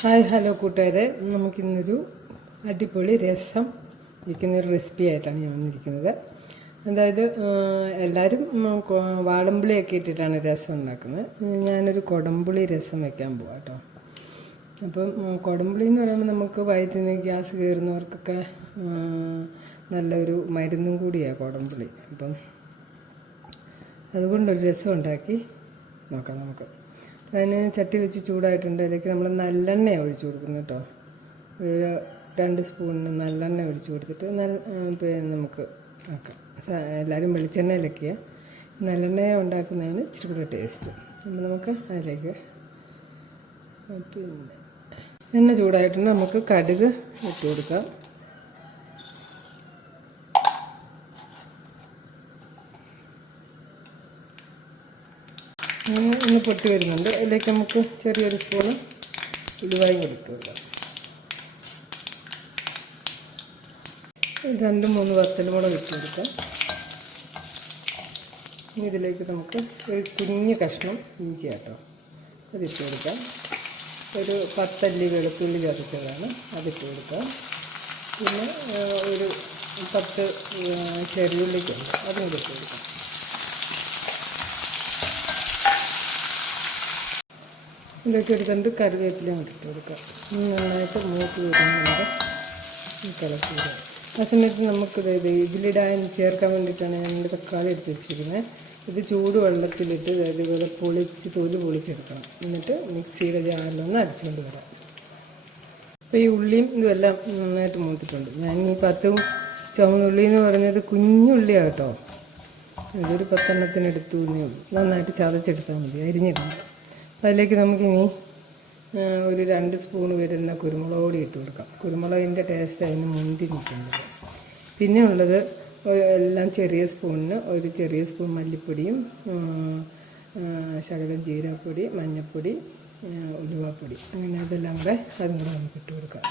Hi hello കൂട്ടുകാരെ, നമുക്കിന്നൊരു അടിപൊളി രസം വയ്ക്കുന്നൊരു റെസിപ്പി ആയിട്ടാണ് ഞാൻ വന്നിരിക്കുന്നത്. അതായത് എല്ലാവരും വാളംപുളിയൊക്കെ ഇട്ടിട്ടാണ് രസം ഉണ്ടാക്കുന്നത്. ഞാനൊരു കുടംപുളി രസം വയ്ക്കാൻ പോവാം കേട്ടോ. അപ്പം കുടംപുളി എന്ന് പറയുമ്പോൾ നമുക്ക് വയറ്റിന് ഗ്യാസ് കയറുന്നവർക്കൊക്കെ നല്ലൊരു മരുന്നും കൂടിയാണ് കുടംപുളി. അപ്പം അതുകൊണ്ടൊരു രസം ഉണ്ടാക്കി നോക്കാം നമുക്ക്. അതിന് ചട്ടി വെച്ച് ചൂടായിട്ടുണ്ട്. അതിലേക്ക് നമ്മൾ നല്ലെണ്ണ ഒഴിച്ചു കൊടുക്കുന്നു കേട്ടോ. ഒരു 2 സ്പൂണിന് നല്ലെണ്ണ ഒഴിച്ചു കൊടുത്തിട്ട് പിന്നെ നമുക്ക് ആക്കാം. എല്ലാവരും വെളിച്ചെണ്ണയിലൊക്കെയാണ്, നല്ലെണ്ണ ഉണ്ടാക്കുന്നതാണ് ഇച്ചിരി കൂടെ ടേസ്റ്റ്. അപ്പം നമുക്ക് അതിലേക്ക് പിന്നെ എണ്ണ ചൂടായിട്ടുണ്ട്. നമുക്ക് കടുക് ഇട്ട് കൊടുക്കാം. ഒന്ന് പൊട്ടി വരുന്നുണ്ട്. അതിലേക്ക് നമുക്ക് ചെറിയൊരു സ്പൂണ് ഉലുവായും കൂടി ഇട്ട് കൊടുക്കാം. 2-3 വറ്റൽമുളക് ഇട്ട് കൊടുക്കാം. ഇതിലേക്ക് നമുക്ക് ഒരു കുഞ്ഞ് കഷ്ണം ഇഞ്ചി കേട്ടോ അതിട്ട് കൊടുക്കാം. ഒരു 10 അല്ലി വെളുത്തുള്ളി ചതച്ചതാണ്, അതിട്ട് കൊടുക്കാം. പിന്നെ ഒരു 10 ചെറിയുള്ളിക്കുണ്ട്, അതും കൂടി ഇട്ട് കൊടുക്കാം. ഇതൊക്കെ എടുത്തിട്ട് കറിവേപ്പിലയും ഇട്ട് കൊടുക്കാം. നന്നായിട്ട് മൂത്ത് വരുന്നുണ്ട്, കിളക്കി വരും. ആ സമയത്ത് നമുക്കിത് ഇതിലിടാൻ ചേർക്കാൻ വേണ്ടിയിട്ടാണ് ഞാൻ തക്കാളി എടുത്ത് വെച്ചിരിക്കുന്നത്. ഇത് ചൂടുവെള്ളത്തിലിട്ട് ഇതുപോലെ തൊലി പൊളിച്ചെടുക്കണം. എന്നിട്ട് മിക്സിയുടെ ജാറിലൊന്ന് അരച്ചുകൊണ്ട് വരാം. അപ്പോൾ ഈ ഉള്ളിയും ഇതുമെല്ലാം നന്നായിട്ട് മൂത്തിട്ടുണ്ട്. ഞാൻ ഈ 10 ചുവന്നുള്ളി എന്ന് പറഞ്ഞത് കുഞ്ഞുള്ളിയാണ് കേട്ടോ. ഇതൊരു 10 എണ്ണത്തിന് എടുത്തു എന്നേ ഉള്ളൂ. നന്നായിട്ട് ചതച്ചെടുത്താൽ മതി, അരിഞ്ഞിടണം. അതിലേക്ക് നമുക്കിനി ഒരു 2 സ്പൂൺ വരുന്ന കുരുമുളക് പൊടി ഇട്ട് കൊടുക്കാം. കുരുമുളകിൻ്റെ ടേസ്റ്റ് അതിന് മുന്തി നിൽക്കുന്നത്. പിന്നെ ഉള്ളത് എല്ലാം ചെറിയ സ്പൂണിന് ഒരു ചെറിയ സ്പൂൺ മല്ലിപ്പൊടിയും ശകലം ജീരകപ്പൊടി, മഞ്ഞൾപ്പൊടി, ഉലുവാപ്പൊടി, അങ്ങനെ അതെല്ലാം കൂടെ അതും കൂടെ നമുക്ക് ഇട്ട് കൊടുക്കാം.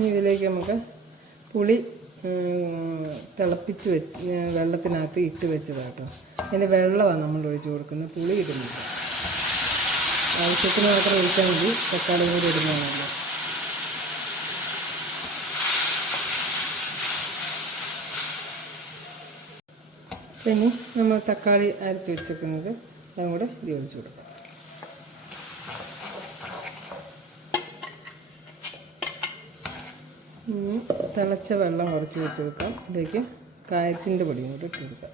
ഇനി ഇതിലേക്ക് നമുക്ക് പുളി തിളപ്പിച്ച് വെള്ളത്തിനകത്ത് ഇട്ട് വെച്ചതാട്ടോ. അതിൻ്റെ വെള്ളമാണ് നമ്മൾ ഒഴിച്ച് കൊടുക്കുന്നത്, പുളി ഇടുന്നില്ല. ആവശ്യത്തിന് മാത്രം ഒഴിച്ചാൽ മതി, തക്കാളി കൂടി ഇടുന്നതാണല്ലോ. പിന്നെ നമ്മൾ തക്കാളി അരച്ച് വെച്ചേക്കുന്നത് അതും കൂടെ ഇത് ഒഴിച്ച് കൊടുക്കാം. തിളച്ച വെള്ളം കുറച്ച് വെച്ച് കൊടുക്കാം. ഇതിലേക്ക് കായത്തിൻ്റെ പൊടിയും കൂടി ഇട്ട് കൊടുക്കാം.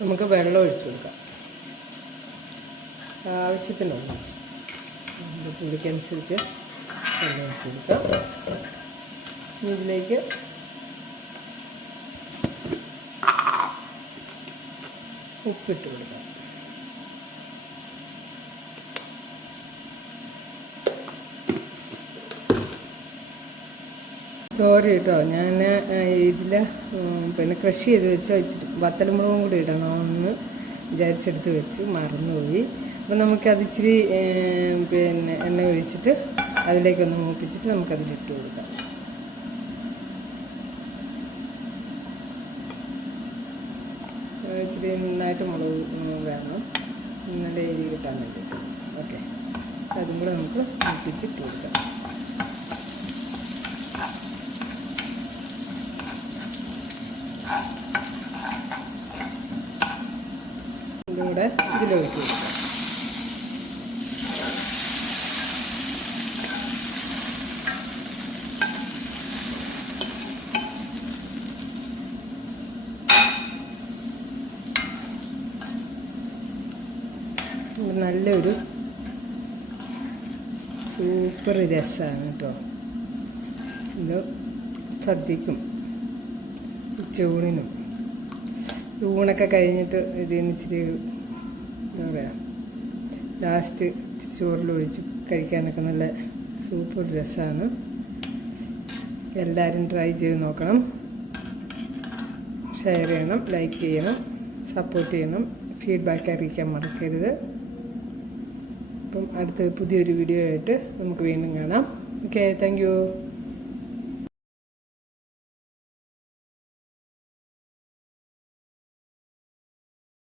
നമുക്ക് വെള്ളം ഒഴിച്ചു കൊടുക്കാം, ആവശ്യത്തിന് ഒഴിച്ചു. പുളിക്കനുസരിച്ച് വെള്ളം ഒഴിച്ച് കൊടുക്കാം. ഇതിലേക്ക് ഉപ്പിട്ട് കൊടുക്കാം. സോറി കേട്ടോ, ഞാൻ ഇതിൽ പിന്നെ ക്രഷ് ചെയ്ത് വെച്ചിട്ട് വത്തൽമുളകും കൂടി ഇടണമെന്ന് വിചാരിച്ചെടുത്ത് വെച്ചു, മറന്നുപോയി. അപ്പോൾ നമുക്കത് ഇച്ചിരി പിന്നെ എണ്ണ ഒഴിച്ചിട്ട് അതിലേക്കൊന്ന് മൂപ്പിച്ചിട്ട് നമുക്കതിലിട്ട് കൊടുക്കാം. ഇച്ചിരി നന്നായിട്ട് മുളക് വേണം, നല്ല എരി കിട്ടാൻ വേണ്ടിയിട്ട്. ഓക്കെ, അതും കൂടെ നമുക്ക് മൂപ്പിച്ചിട്ട് കൊടുക്കാം. ഇതും കൂടെ ഇതിലൊഴിച്ച് കൊടുക്കാം. നല്ലൊരു സൂപ്പർ രസമാണ് കേട്ടോ. ഇത് സദ്യക്കും ഉച്ചയൂണിനും ഊണൊക്കെ കഴിഞ്ഞിട്ട് ഇതിന് ഇച്ചിരി എന്താ പറയുക, ലാസ്റ്റ് ഇച്ചിരി ചോറിലൊഴിച്ച് കഴിക്കാനൊക്കെ നല്ല സൂപ്പർ രസമാണ്. എല്ലാവരും ട്രൈ ചെയ്ത് നോക്കണം. ഷെയർ ചെയ്യണം, ലൈക്ക് ചെയ്യണം, സപ്പോർട്ട് ചെയ്യണം, ഫീഡ്ബാക്ക് അറിയിക്കാൻ മറക്കരുത്. അപ്പം അടുത്ത പുതിയൊരു വീഡിയോ ആയിട്ട് നമുക്ക് വീണ്ടും കാണാം. Okay, thank you.